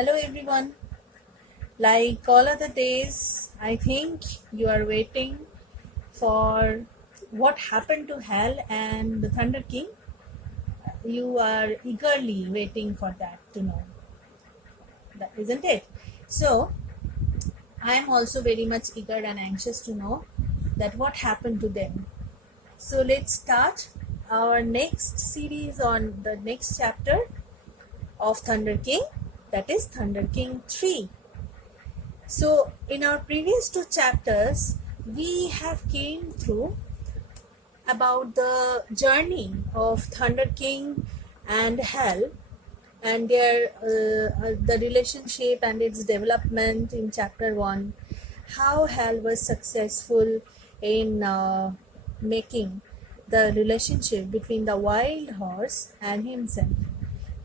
Hello everyone. Like all other days, I think you are waiting for what happened to Hal and the Thunder King. You are eagerly waiting for that to know, that isn't it? So I am also very much eager and anxious to know that what happened to them. So let's start our next series on the next chapter of Thunder King, that is Thunder King 3. So in our previous two chapters, we have came through about the journey of Thunder King and Hal and their the relationship and its development in chapter 1, how Hal was successful in making the relationship between the wild horse and himself.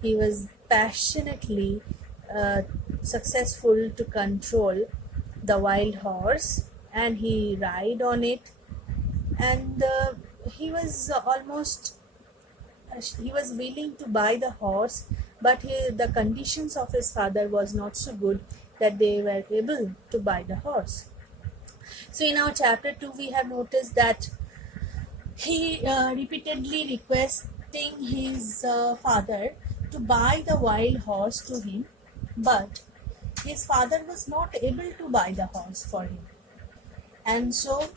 He was passionately successful to control the wild horse, and he ride on it, and he was he was willing to buy the horse, but the conditions of his father was not so good that they were able to buy the horse. So in our chapter 2 we have noticed that he repeatedly requesting his father to buy the wild horse to him, but his father was not able to buy the horse for him. And so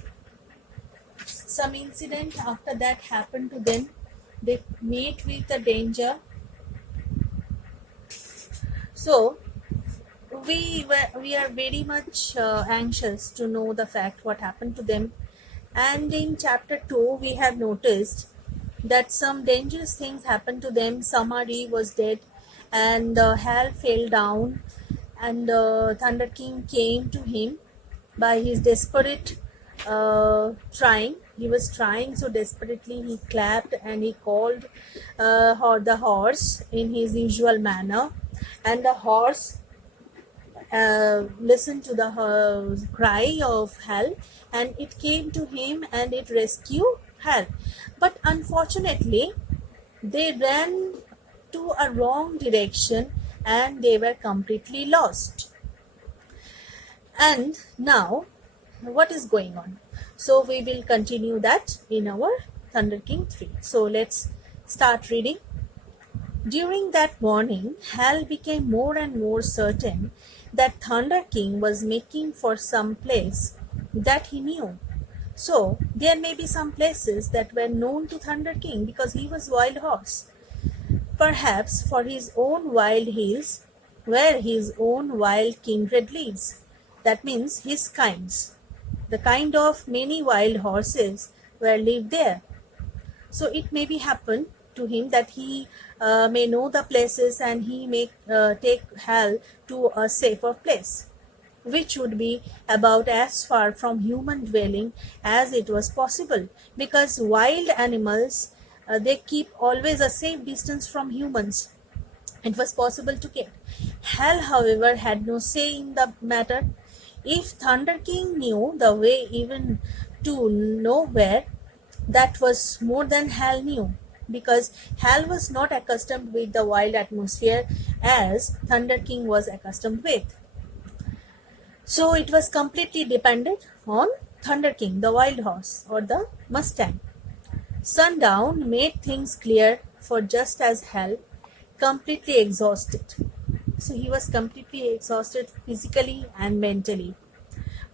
some incident after that happened to them. They meet with a danger. So we are very much anxious to know the fact what happened to them. And in chapter 2 we have noticed that some dangerous things happened to them. Samari was dead, and Hal fell down, and Thunder King came to him by his desperate trying. He was trying so desperately, he clapped and he called the horse in his usual manner, and the horse listened to the cry of Hal, and it came to him and it rescued Hal. But unfortunately, they ran to a wrong direction and they were completely lost. And now, what is going on? So we will continue that in our Thunder King 3. So let's start reading. During that morning, Hal became more and more certain that Thunder King was making for some place that he knew. So there may be some places that were known to Thunder King because he was wild horse. Perhaps for his own wild hills where his own wild kindred lives. That means his kinds. The kind of many wild horses were lived there. So it may be happen to him that he may know the places and he may take Hal to a safer place, which would be about as far from human dwelling as it was possible, because wild animals they keep always a safe distance from humans. It was possible to get. Hal, however, had no say in the matter. If Thunder King knew the way even to nowhere, that was more than Hal knew, because Hal was not accustomed with the wild atmosphere as Thunder King was accustomed with. So it was completely dependent on Thunder King, the wild horse or the Mustang. Sundown made things clear for just as Hal, completely exhausted. So he was completely exhausted physically and mentally,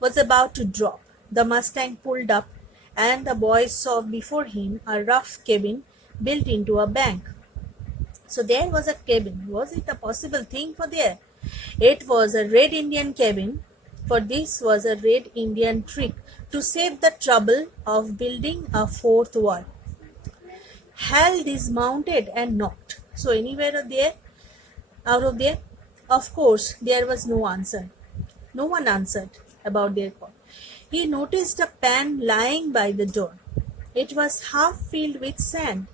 was about to drop. The Mustang pulled up, and the boys saw before him a rough cabin built into a bank. So there was a cabin. Was it a possible thing for there? It was a Red Indian cabin, for this was a Red Indian trick to save the trouble of building a fourth wall. Hal dismounted and knocked. So anywhere there, out of there, of course, there was no answer. No one answered about their call. He noticed a pan lying by the door. It was half filled with sand.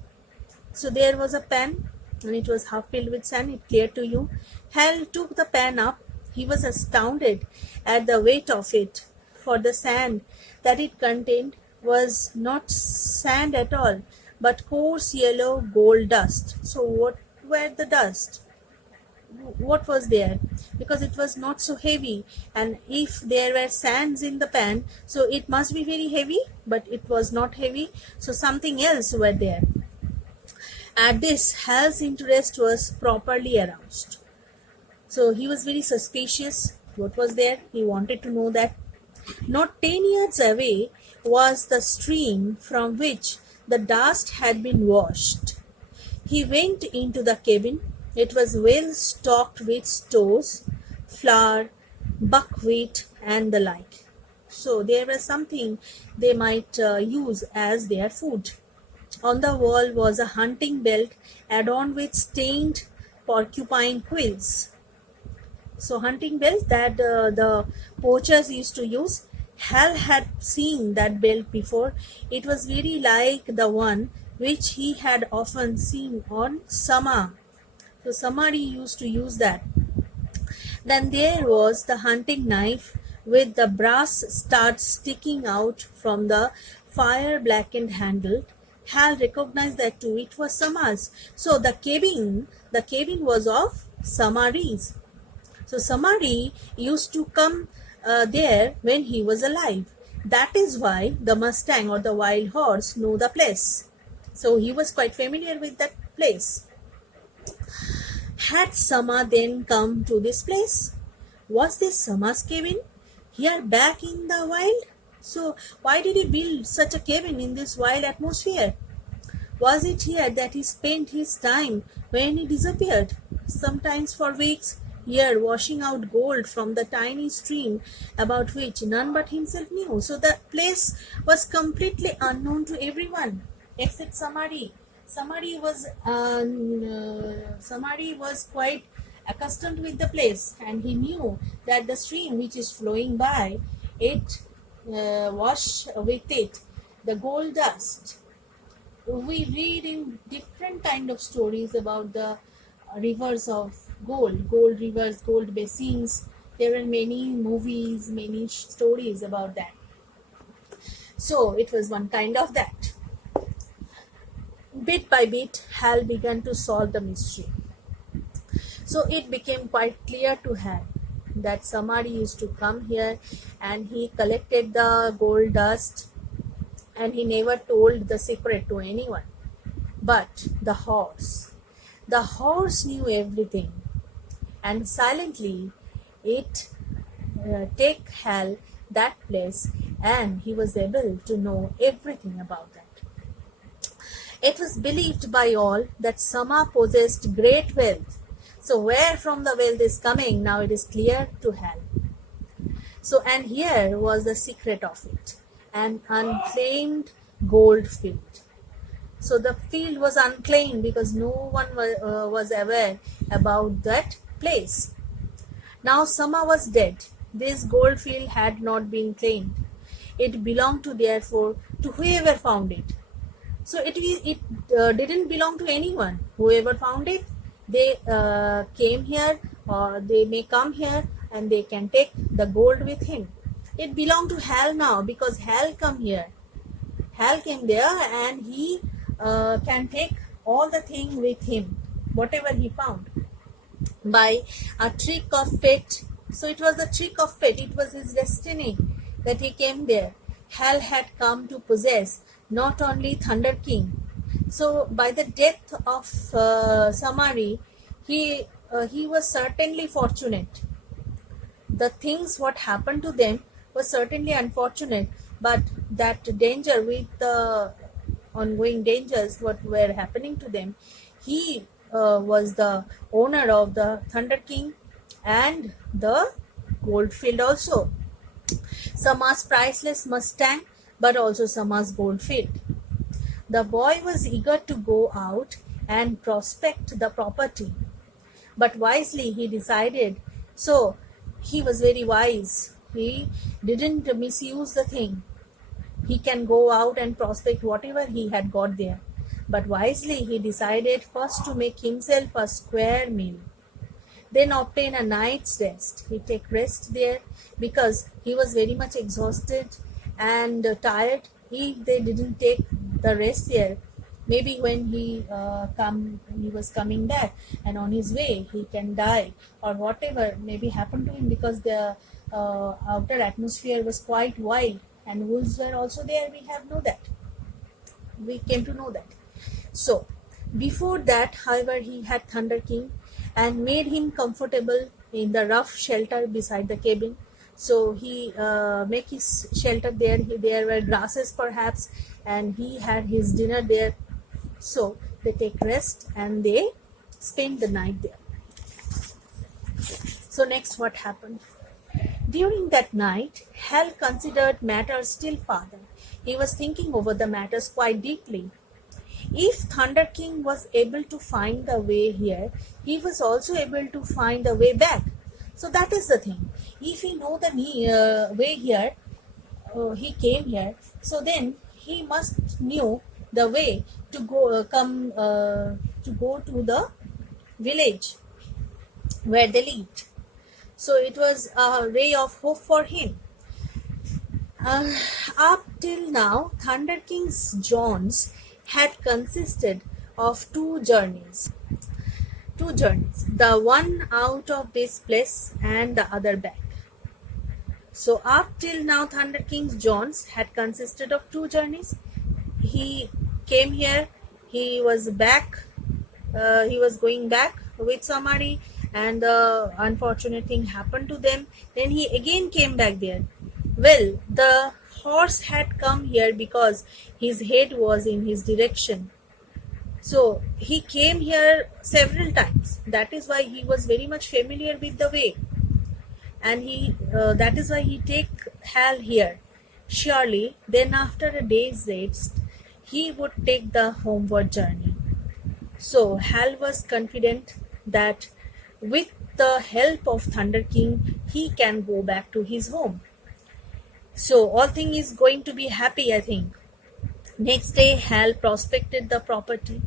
So there was a pan and it was half filled with sand. It clear to you. Hal took the pan up. He was astounded at the weight of it, for the sand that it contained was not sand at all, but coarse yellow gold dust. So what were the dust? what was there, because it was not so heavy, and if there were sands in the pan, so it must be very heavy, but it was not heavy, so something else were there. At this, Hal's interest was properly aroused. So he was very suspicious. What was there? He wanted to know that. Not 10 yards away was the stream from which the dust had been washed. He went into the cabin. It was well stocked with stores, flour, buckwheat, and the like. So there was something they might use as their food. On the wall was a hunting belt adorned with stained porcupine quills. So hunting belt that the poachers used to use. Hal had seen that belt before. It was very like the one which he had often seen on Sama. So somebody used to use that. Then there was the hunting knife with the brass studs sticking out from the fire-blackened handle. Hal recognized that too. It was Sama's. So the cabin was of Samari's. So Samari used to come there when he was alive. That is why the Mustang or the wild horse knew the place. So he was quite familiar with that place. Had Sama then come to this place? Was this Sama's cabin? Here back in the wild? So why did he build such a cabin in this wild atmosphere? Was it here that he spent his time when he disappeared? Sometimes for weeks, here washing out gold from the tiny stream about which none but himself knew. So the place was completely unknown to everyone except Samari. Samari was quite accustomed with the place, and he knew that the stream which is flowing by, it wash with it the gold dust. We read in different kind of stories about the rivers of gold rivers, gold basins. There were many movies, many stories about that. So it was one kind of that. Bit by bit, Hal began to solve the mystery. So it became quite clear to Hal that somebody used to come here and he collected the gold dust, and he never told the secret to anyone. But the horse knew everything, and silently it take Hal that place, and he was able to know everything about that. It was believed by all that Sama possessed great wealth. So where from the wealth is coming, now it is clear to Hal. So, and here was the secret of it, an unclaimed gold field. So the field was unclaimed because no one was aware about that place. Now Sama was dead. This gold field had not been claimed. It belonged to, therefore, to whoever found it. So it didn't belong to anyone. Whoever found it, they came here, or they may come here, and they can take the gold with him. It belonged to Hal now because Hal come here. Hal came there, and he can take all the thing with him, whatever he found, by a trick of fate. So it was a trick of fate. It was his destiny that he came there. Hal had come to possess not only Thunder King. So by the death of Samari, he was certainly fortunate. The things what happened to them was certainly unfortunate, but that danger, with the ongoing dangers what were happening to them, he was the owner of the Thunder King and the Goldfield also. Sama's priceless Mustang, but also Sama's Goldfield. The boy was eager to go out and prospect the property, but wisely he decided. So he was very wise. He didn't misuse the thing. He can go out and prospect whatever he had got there. But wisely he decided first to make himself a square meal, then obtain a night's rest. He take rest there because he was very much exhausted and tired. If they didn't take the rest there, maybe when he was coming back, and on his way he can die, or whatever maybe happened to him, because the outer atmosphere was quite wild and wolves were also there. We came to know that. So before that, however, he had Thunder King and made him comfortable in the rough shelter beside the cabin. So he make his shelter there. There were grasses perhaps, and he had his dinner there. So they take rest and they spend the night there. So next, what happened? During that night, Hal considered matters still further. He was thinking over the matters quite deeply. If Thunder King was able to find the way here, he was also able to find the way back. So that is the thing. If he know the way here, he came here. So then he must knew the way to go to go to the village where they lived. So it was a ray of hope for him. Up till now, Thunder King's journeys had consisted of two journeys. The one out of this place and the other back. So up till now, Thunder King's journeys had consisted of two journeys. He came here, he was back, he was going back with Samari, and the unfortunate thing happened to them. Then he again came back there. Well, the horse had come here because his head was in his direction. So he came here several times. That is why he was very much familiar with the way, and that is why he take Hal here. Surely, then after a day's rest, he would take the homeward journey. So Hal was confident that with the help of Thunder King, he can go back to his home. So all thing is going to be happy, I think. Next day, Hal prospected the property.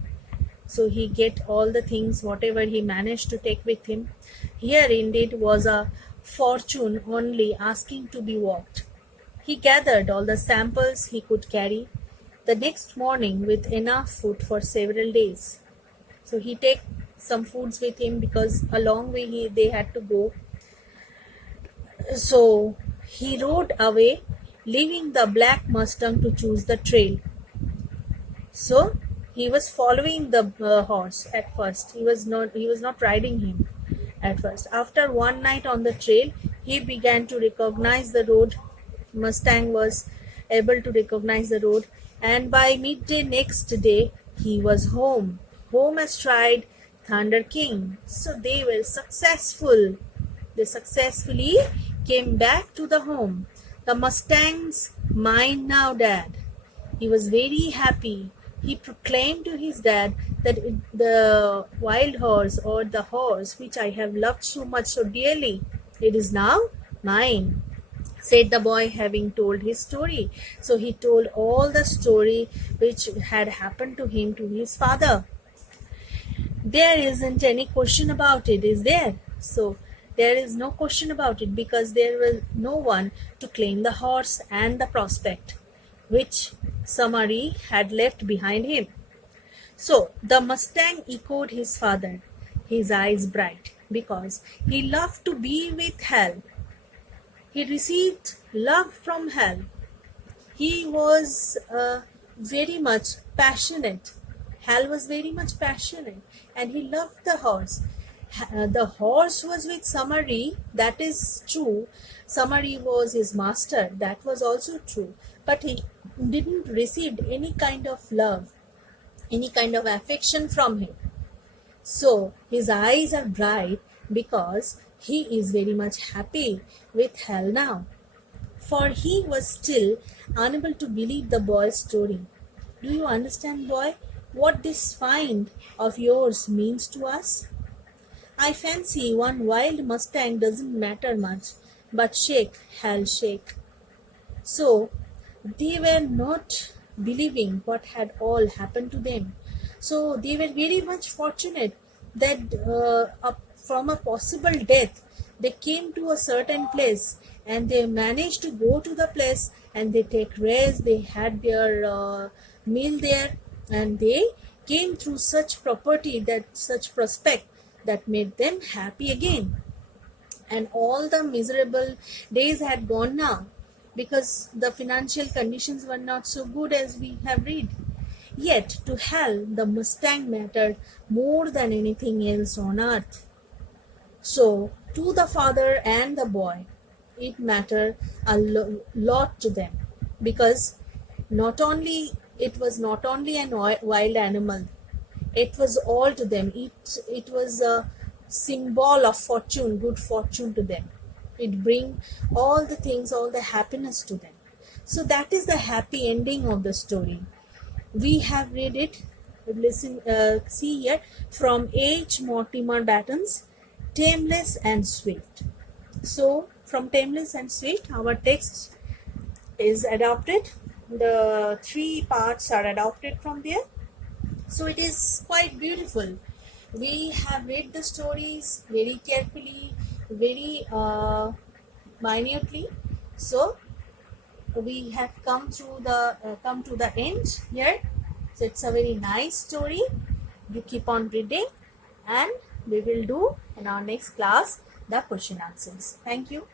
So he get all the things, whatever he managed to take with him. Here indeed was a fortune only asking to be walked. He gathered all the samples he could carry the next morning with enough food for several days. So he take some foods with him because a long way they had to go. So he rode away, leaving the black Mustang to choose the trail. So he was following the horse at first. He was not riding him at first. After one night on the trail, he began to recognize the road. Mustang was able to recognize the road, and by midday next day, he was home astride Thunder King. So they were successful. They successfully came back to the home. The Mustang's mine now, Dad. He was very happy. He proclaimed to his dad that the wild horse, or the horse which I have loved so much, so dearly, it is now mine, said the boy, having told his story. So he told all the story which had happened to him to his father. There isn't any question about it, is there? So there is no question about it, because there was no one to claim the horse and the prospect which Samari had left behind him. So the Mustang echoed his father, his eyes bright, because he loved to be with Hal. He received love from Hal. He was very much passionate. Hal was very much passionate, and he loved the horse. The horse was with Samari, that is true. Samari was his master, that was also true. But he didn't receive any kind of love, any kind of affection from him. So his eyes are bright because he is very much happy with Hal now. For he was still unable to believe the boy's story. Do you understand, boy, what this find of yours means to us? I fancy one wild Mustang doesn't matter much, but shake, Hal, shake. So they were not believing what had all happened to them. So they were very much fortunate that from a possible death, they came to a certain place and they managed to go to the place and they take rest. They had their meal there, and they came through such such prospect that made them happy again. And all the miserable days had gone now because the financial conditions were not so good as we have read. Yet to Hal, the Mustang mattered more than anything else on earth. So, to the father and the boy, it mattered a lot to them because not only it was not only an wild animal, it was all to them. It was a symbol of fortune, good fortune to them. It bring all the things, all the happiness to them. So that is the happy ending of the story. We have read it. Listen, see here from H. Mortimer Batten's Tameless and Swift. So from Tameless and Swift, our text is adopted. The 3 parts are adopted from there. So it is quite beautiful. We have read the stories very carefully, very minutely. So we have come to the end here. So it's a very nice story. You keep on reading, and we will do in our next class the question answers. Thank you.